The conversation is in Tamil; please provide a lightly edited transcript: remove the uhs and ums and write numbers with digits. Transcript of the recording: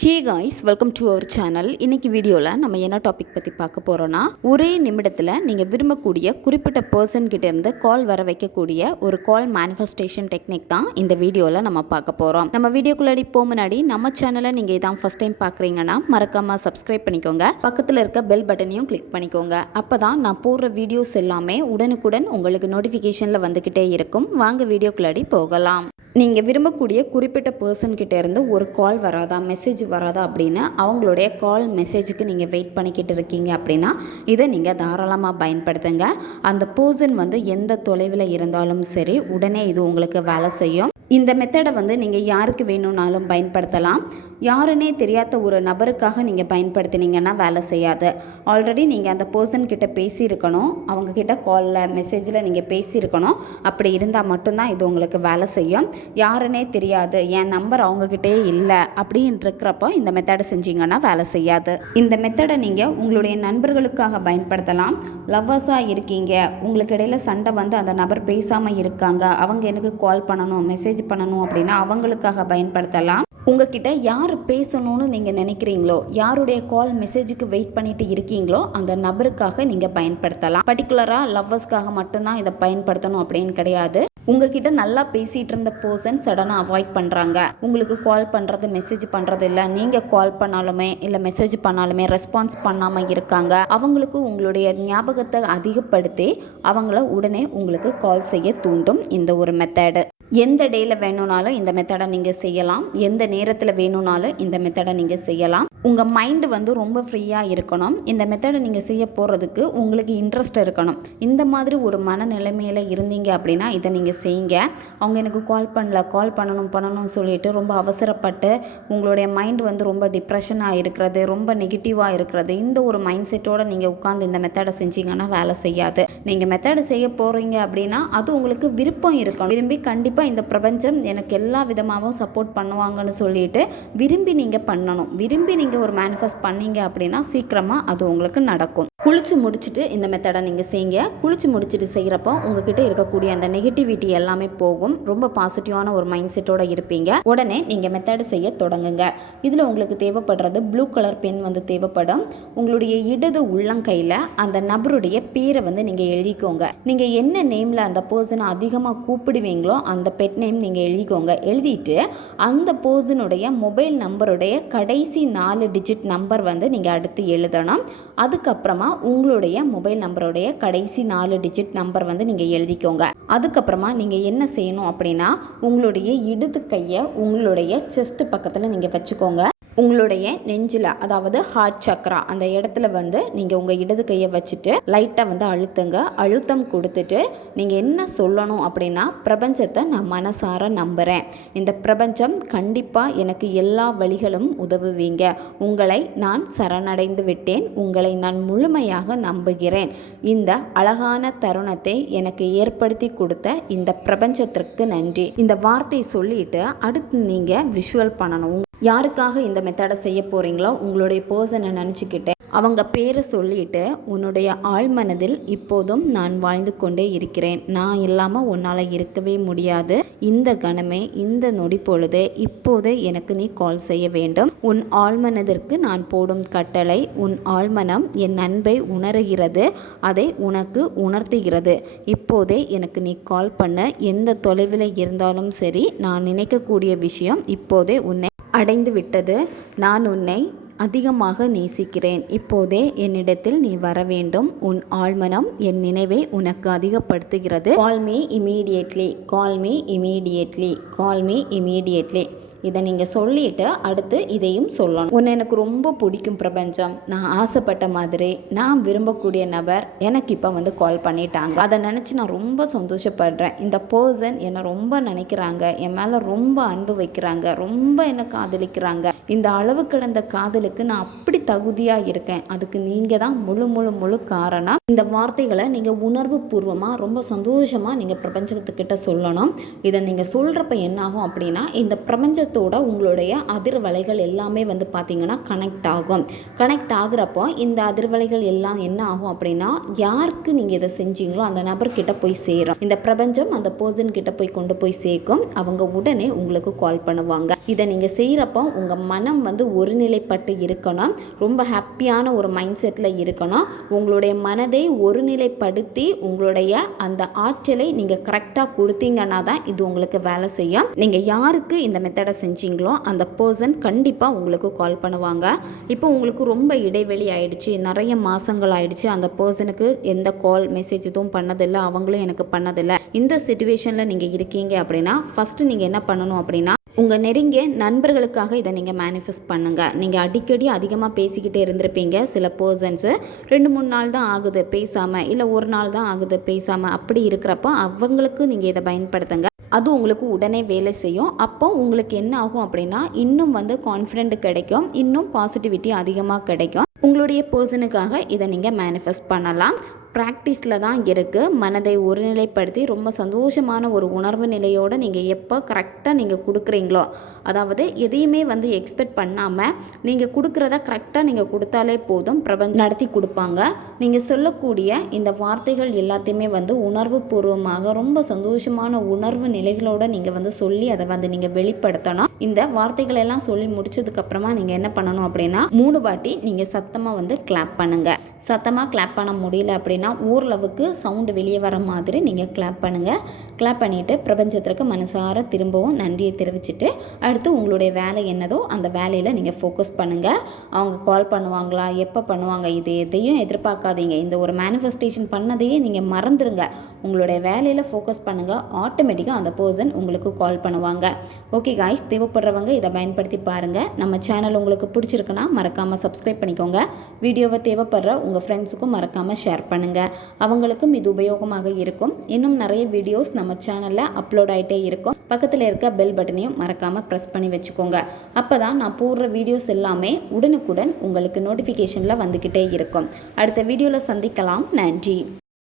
Hey guys, welcome to our channel. இன்றைக்கி வீடியோவில் நம்ம என்ன டாபிக் பற்றி பார்க்க போகிறோன்னா, ஒரே நிமிடத்தில் நீங்கள் விரும்பக்கூடிய குறிப்பிட்ட பர்சன்கிட்ட இருந்து கால் வர வைக்கக்கூடிய ஒரு கால் மேனிஃபெஸ்டேஷன் டெக்னிக் தான் இந்த வீடியோவில் நம்ம பார்க்க போகிறோம். நம்ம வீடியோக்குள்ளாடி முன்னாடி நம்ம சேனலை நீங்கள் இதான் ஃபஸ்ட் டைம் பார்க்குறீங்கன்னா மறக்காமல் சப்ஸ்கிரைப் பண்ணிக்கோங்க. பக்கத்தில் இருக்க பெல் பட்டனையும் கிளிக் பண்ணிக்கோங்க. அப்போ தான் நான் போடுற வீடியோஸ் எல்லாமே உடனுக்குடன் உங்களுக்கு நோட்டிஃபிகேஷனில் வந்துக்கிட்டே இருக்கும். வாங்க வீடியோக்குள்ளாடி போகலாம். நீங்கள் விரும்பக்கூடிய குறிப்பிட்ட பர்சன்கிட்ட இருந்து ஒரு கால் வராதா, மெசேஜ் வராதா அப்படின்னு அவங்களுடைய கால் மெசேஜுக்கு நீங்கள் வெயிட் பண்ணிக்கிட்டு இருக்கீங்க அப்படின்னா இதை நீங்கள் தாராளமாக பயன்படுத்துங்க. அந்த பர்சன் எந்த தொலைவில் இருந்தாலும் சரி, உடனே இது உங்களுக்கு வேலை செய்யும். இந்த மெத்தடை நீங்கள் யாருக்கு வேணும்னாலும் பயன்படுத்தலாம். யாருன்னே தெரியாத ஒரு நபருக்காக நீங்கள் பயன்படுத்தினீங்கன்னா வேலை செய்யாது. ஆல்ரெடி நீங்கள் அந்த பர்சன்கிட்ட பேசியிருக்கணும், அவங்கக்கிட்ட காலில் மெசேஜில் நீங்கள் பேசியிருக்கணும். அப்படி இருந்தால் மட்டும்தான் இது உங்களுக்கு வேலை செய்யும். யாருன்னே தெரியாது, என் நம்பர் அவங்கக்கிட்டே இல்லை அப்படின்றக்கிறப்போ இந்த மெத்தடை செஞ்சீங்கன்னா வேலை செய்யாது. இந்த மெத்தடை நீங்கள் உங்களுடைய நண்பர்களுக்காக பயன்படுத்தலாம். லவ்வர்ஸாக இருக்கீங்க, உங்களுக்கு இடையில் சண்டை அந்த நபர் பேசாமல் இருக்காங்க, அவங்க எனக்கு கால் பண்ணணும், மெசேஜ் பண்ணணும் அப்படின்னா அவங்களுக்காக பயன்படுத்தலாம். உங்ககிட்ட யார் பேசணும்னு நீங்கள் நினைக்கிறீங்களோ, யாருடைய கால் மெசேஜுக்கு வெயிட் பண்ணிட்டு இருக்கீங்களோ அந்த நபருக்காக நீங்கள் பயன்படுத்தலாம். பர்டிகுலராக லவ்வர்ஸ்க்காக மட்டும்தான் இதை பயன்படுத்தணும் அப்படின்னு கிடையாது. உங்ககிட்ட நல்லா பேசிகிட்டு இருந்த பர்சன் சடனாக அவாய்ட் பண்ணுறாங்க, உங்களுக்கு கால் பண்ணுறது மெசேஜ் பண்ணுறது இல்லை, நீங்கள் கால் பண்ணாலுமே இல்லை மெசேஜ் பண்ணாலுமே ரெஸ்பான்ஸ் பண்ணாமல் இருக்காங்க, அவங்களுக்கு உங்களுடைய ஞாபகத்தை அதிகப்படுத்தி அவங்கள உடனே உங்களுக்கு கால் செய்ய தூண்டும் இந்த ஒரு மெத்தடு. எந்த டேயில் வேணும்னாலும் இந்த மெத்தடை நீங்கள் செய்யலாம். எந்த நேரத்தில் வேணும்னாலும் இந்த மெத்தடை நீங்கள் செய்யலாம். உங்கள் மைண்டு ரொம்ப ஃப்ரீயாக இருக்கணும். இந்த மெத்தடை நீங்கள் செய்ய போகிறதுக்கு உங்களுக்கு இன்ட்ரெஸ்ட் இருக்கணும். இந்த மாதிரி ஒரு மனநிலைமையில் இருந்தீங்க அப்படின்னா இதை நீங்கள் செய்யுங்க. அவங்க எனக்கு கால் பண்ணல, கால் பண்ணணும்னு சொல்லிட்டு ரொம்ப அவசரப்பட்டு உங்களுடைய மைண்டு ரொம்ப டிப்ரெஷனாக இருக்கிறது, ரொம்ப நெகட்டிவாக இருக்கிறது, இந்த ஒரு மைண்ட் செட்டோடு நீங்கள் உட்காந்து இந்த மெத்தடை செஞ்சீங்கன்னா வேலை செய்யாது. நீங்கள் மெத்தடை செய்ய போகிறீங்க அப்படின்னா அது உங்களுக்கு விருப்பம் இருக்கணும். விரும்பி கண்டிப்பாக இந்த பிரபஞ்சம் எனக்கு எல்லா விதமாகவும் சப்போர்ட் பண்ணுவாங்கன்னு சொல்லிட்டு விரும்பி நீங்கள் பண்ணணும். விரும்பி நீங்கள் ஒரு மேனிஃபெஸ்ட் பண்ணீங்க அப்படின்னா சீக்கிரமாக அது உங்களுக்கு நடக்கும். குளிச்சு முடிச்சுட்டு இந்த மெத்தடை நீங்கள் செய்யுங்க. குளிச்சு முடிச்சுட்டு செய்கிறப்போ உங்ககிட்ட இருக்கக்கூடிய அந்த நெகட்டிவிட்டி எல்லாமே போகும். ரொம்ப பாசிட்டிவான ஒரு மைண்ட் செட்டோடு இருப்பீங்க. உடனே நீங்கள் மெத்தடை செய்ய தொடங்குங்க. இதில் உங்களுக்கு தேவைப்படுறது ப்ளூ கலர் பென் தேவைப்படும். உங்களுடைய இடது உள்ளங்கையில் அந்த நபருடைய பேரை நீங்கள் எழுதிக்கோங்க. நீங்கள் என்ன நேமில் அந்த பர்சனை அதிகமாக கூப்பிடுவீங்களோ அந்த பெட் நேம் நீங்கள் எழுதிக்கோங்க. எழுதிட்டு அந்த பர்சனுடைய மொபைல் நம்பருடைய கடைசி 4 டிஜிட் நம்பர் நீங்கள் அடுத்து எழுதணும். அதுக்கப்புறமா உங்களுடைய மொபைல் நம்பருடைய கடைசி 4 டிஜிட் நம்பர் நீங்கள் எழுதிக்கோங்க. அதுக்கப்புறமா நீங்கள் என்ன செய்யணும் அப்படின்னா உங்களுடைய இடது கையை உங்களுடைய செஸ்ட் பக்கத்தில் நீங்கள் வச்சுக்கோங்க. உங்களுடைய நெஞ்சில், அதாவது ஹார்ட் சக்ரா அந்த இடத்துல நீங்கள் உங்கள் இடது கையை வச்சுட்டு லைட்டாக அழுத்துங்க. அழுத்தம் கொடுத்துட்டு நீங்கள் என்ன சொல்லணும் அப்படின்னா, பிரபஞ்சத்தை நான் மனசார நம்புகிறேன், இந்த பிரபஞ்சம் கண்டிப்பாக எனக்கு எல்லா வழிகளும் உதவுவீங்க, உங்களை நான் சரணடைந்து விட்டேன், உங்களை நான் முழுமையாக நம்புகிறேன், இந்த அழகான தருணத்தை எனக்கு ஏற்படுத்தி கொடுத்த இந்த பிரபஞ்சத்திற்கு நன்றி. இந்த வார்த்தை சொல்லிட்டு அடுத்து நீங்கள் விஷுவல் பண்ணணும். யாருக்காக இந்த மெத்தடை செய்ய போகிறீங்களோ உங்களுடைய பர்சனை நினச்சிக்கிட்டு அவங்க பேரை சொல்லிட்டு உன்னுடைய ஆழ்மனதில் இப்போதும் நான் வாழ்ந்து கொண்டே இருக்கிறேன், நான் இல்லாமல் உன்னால் இருக்கவே முடியாது, இந்த கணமே இந்த நொடி பொழுதே இப்போதே எனக்கு நீ கால் செய்ய வேண்டும், உன் ஆழ்மனதிற்கு நான் போடும் கட்டளை, உன் ஆழ்மனம் என் அன்பை உணர்கிறது, அதை உனக்கு உணர்த்துகிறது, இப்போதே எனக்கு நீ கால் பண்ண, எந்த தொலைவில் இருந்தாலும் சரி, நான் நினைக்கக்கூடிய விஷயம் இப்போதே உன்னை அடைந்து விட்டது, நான் உன்னை அதிகமாக நேசிக்கிறேன், இப்போதே என்னிடத்தில் நீ வர வேண்டும், உன் ஆழ்மனம் என் நினைவை உனக்கு அதிகப்படுத்துகிறது, call me immediately, call me immediately, call me immediately. இதை நீங்கள் சொல்லிவிட்டு அடுத்து இதையும் சொல்லணும். உன்னை எனக்கு ரொம்ப பிடிக்கும் பிரபஞ்சம், நான் ஆசைப்பட்ட மாதிரி நான் விரும்பக்கூடிய நபர் எனக்கு இப்போ கால் பண்ணிட்டாங்க, அதை நினச்சி நான் ரொம்ப சந்தோஷப்படுறேன், இந்த பர்சன் என்னை ரொம்ப நினைக்கிறாங்க, என் மேலே ரொம்ப அன்பு வைக்கிறாங்க, ரொம்ப என்னை காதலிக்கிறாங்க, இந்த அளவு கடந்த காதலுக்கு நான் அப்படி தகுதியாக இருக்கேன், அதுக்கு நீங்கள் தான் முழு காரணம். இந்த வார்த்தைகளை நீங்கள் உணர்வு பூர்வமாக ரொம்ப சந்தோஷமாக நீங்கள் பிரபஞ்சத்துக்கிட்ட சொல்லணும். இதை நீங்கள் சொல்கிறப்ப என்னாகும் அப்படின்னா இந்த பிரபஞ்சத்தோட பிரபஞ்சத்தோட உங்களுடைய அதிர்வலைகள் எல்லாமே வந்து பார்த்திங்கன்னா கனெக்ட் ஆகுறப்போ இந்த அதிர்வலைகள் எல்லாம் என்ன ஆகும் அப்படின்னா யாருக்கு நீங்கள் இதை செஞ்சீங்களோ அந்த நபர்கிட்ட போய் சேரும். இந்த பிரபஞ்சம் அந்த பர்சன் கிட்ட போய் கொண்டு போய் சேர்க்கும். அவங்க உடனே உங்களுக்கு கால் பண்ணுவாங்க. இதை நீங்கள் செய்கிறப்போ உங்கள் மனம் வந்து ஒருநிலைப்பட்டு இருக்கணும். ரொம்ப ஹாப்பியான ஒரு மைண்ட் செட்டில் இருக்கணும். உங்களுடைய மனதை ஒருநிலைப்படுத்தி உங்களுடைய அந்த ஆற்றலை நீங்கள் கரெக்டாக கொடுத்தீங்கன்னா தான் இது உங்களுக்கு வேலை செய்யும். நீங்கள் யாருக்கு இந்த மெத்தடை செஞ்சீங்களோ அந்த பர்சன் கண்டிப்பாக உங்களுக்கு கால் பண்ணுவாங்க. இப்போ உங்களுக்கு ரொம்ப இடைவெளி ஆயிடுச்சு, நிறைய மாதங்கள் ஆயிடுச்சு, அந்த பர்சனுக்கு எந்த கால் மெசேஜ் எதுவும் பண்ணதில்லை, அவங்களும் எனக்கு பண்ணதில்லை. இந்த சிச்சுவேஷனில் நீங்கள் இருக்கீங்க அப்படின்னா ஃபஸ்ட்டு நீங்கள் என்ன பண்ணணும் அப்படின்னா உங்கள் நெருங்கிய நண்பர்களுக்காக இதை நீங்கள் மேனிஃபெஸ்ட் பண்ணுங்கள். நீங்கள் அடிக்கடி அதிகமாக பேசிக்கிட்டே இருந்திருப்பீங்க. சில பர்சன்ஸு 2-3 நாள் தான் ஆகுது பேசாமல், இல்லை 1 நாள் தான் ஆகுது பேசாமல், அப்படி இருக்கிறப்போ அவங்களுக்கு நீங்கள் இதை பயன்படுத்துங்க. அது உங்களுக்கு உடனே வேலை செய்யும். அப்போ உங்களுக்கு என்ன ஆகும் அப்படின்னா இன்னும் வந்து கான்ஃபிடென்ட் கிடைக்கும், இன்னும் பாசிட்டிவிட்டி அதிகமாக கிடைக்கும். உங்களுடைய பர்சனுக்காக இதை நீங்கள் மேனிஃபெஸ்ட் பண்ணலாம். ப்ராக்டிஸில் தான் இருக்குது. மனதை ஒருநிலைப்படுத்தி ரொம்ப சந்தோஷமான ஒரு உணர்வு நிலையோடு நீங்கள் எப்போ கரெக்டாக நீங்கள் கொடுக்குறீங்களோ, அதாவது எதையுமே வந்து எக்ஸ்பெக்ட் பண்ணாமல் நீங்கள் கொடுக்குறத கரெக்டாக நீங்கள் கொடுத்தாலே போதும், பிரபஞ்சம் நடத்தி கொடுப்பாங்க. நீங்கள் சொல்லக்கூடிய இந்த வார்த்தைகள் எல்லாத்தையுமே வந்து உணர்வு பூர்வமாக ரொம்ப சந்தோஷமான உணர்வு நிலைகளோடு நீங்கள் வந்து சொல்லி அதை வந்து நீங்கள் வெளிப்படுத்தணும். இந்த வார்த்தைகளெல்லாம் சொல்லி முடிச்சதுக்கப்புறமா நீங்கள் என்ன பண்ணணும் அப்படின்னா 3 வாட்டி நீங்கள் சத்தமாக வந்து கிளாப் பண்ணுங்கள். சத்தமாக கிளாப் பண்ண முடியல அப்படின்னா ஓரளவுக்கு சவுண்டு வெளியே வர மாதிரி நீங்கள் கிளாப் பண்ணுங்கள். கிளாப் பண்ணிவிட்டு பிரபஞ்சத்திற்கு மனசார திரும்பவும் நன்றியை தெரிவிச்சுட்டு அடுத்து உங்களுடைய வேலை என்னதோ அந்த வேலையில் நீங்கள் ஃபோக்கஸ் பண்ணுங்கள். அவங்க கால் பண்ணுவாங்களா, எப்போ பண்ணுவாங்க, இது எதையும் எதிர்பார்க்காதீங்க. இந்த ஒரு மேனிஃபெஸ்டேஷன் பண்ணதையே நீங்கள் மறந்துடுங்க. உங்களுடைய வேலையில் ஃபோக்கஸ் பண்ணுங்கள். ஆட்டோமேட்டிக்காக அந்த பர்சன் உங்களுக்கு கால் பண்ணுவாங்க. ஓகே காய்ஸ், தேவைப்படுறவங்க இதை பயன்படுத்தி பாருங்கள். நம்ம சேனல் உங்களுக்கு பிடிச்சிருக்குன்னா மறக்காமல் சப்ஸ்கிரைப் பண்ணிக்கோங்க. வீடியோவை தேவைப்படுற உங்கள் ஃப்ரெண்ட்ஸுக்கும் மறக்காமல் ஷேர் பண்ணுங்கள். அவங்களுக்கும் இது உபயோகமாக இருக்கும். இன்னும் நிறைய வீடியோஸ் நம்ம சேனலில் அப்லோட் ஆகிட்டே இருக்கும். பக்கத்தில் இருக்க பெல் பட்டனையும் மறக்காமல் ப்ரெஸ் பண்ணி வச்சுக்கோங்க. அப்போ தான் நான் போடுற வீடியோஸ் எல்லாமே உடனுக்குடன் உங்களுக்கு நோட்டிஃபிகேஷனில் வந்துக்கிட்டே இருக்கும். அடுத்த வீடியோவில் சந்திக்கலாம். நன்றி.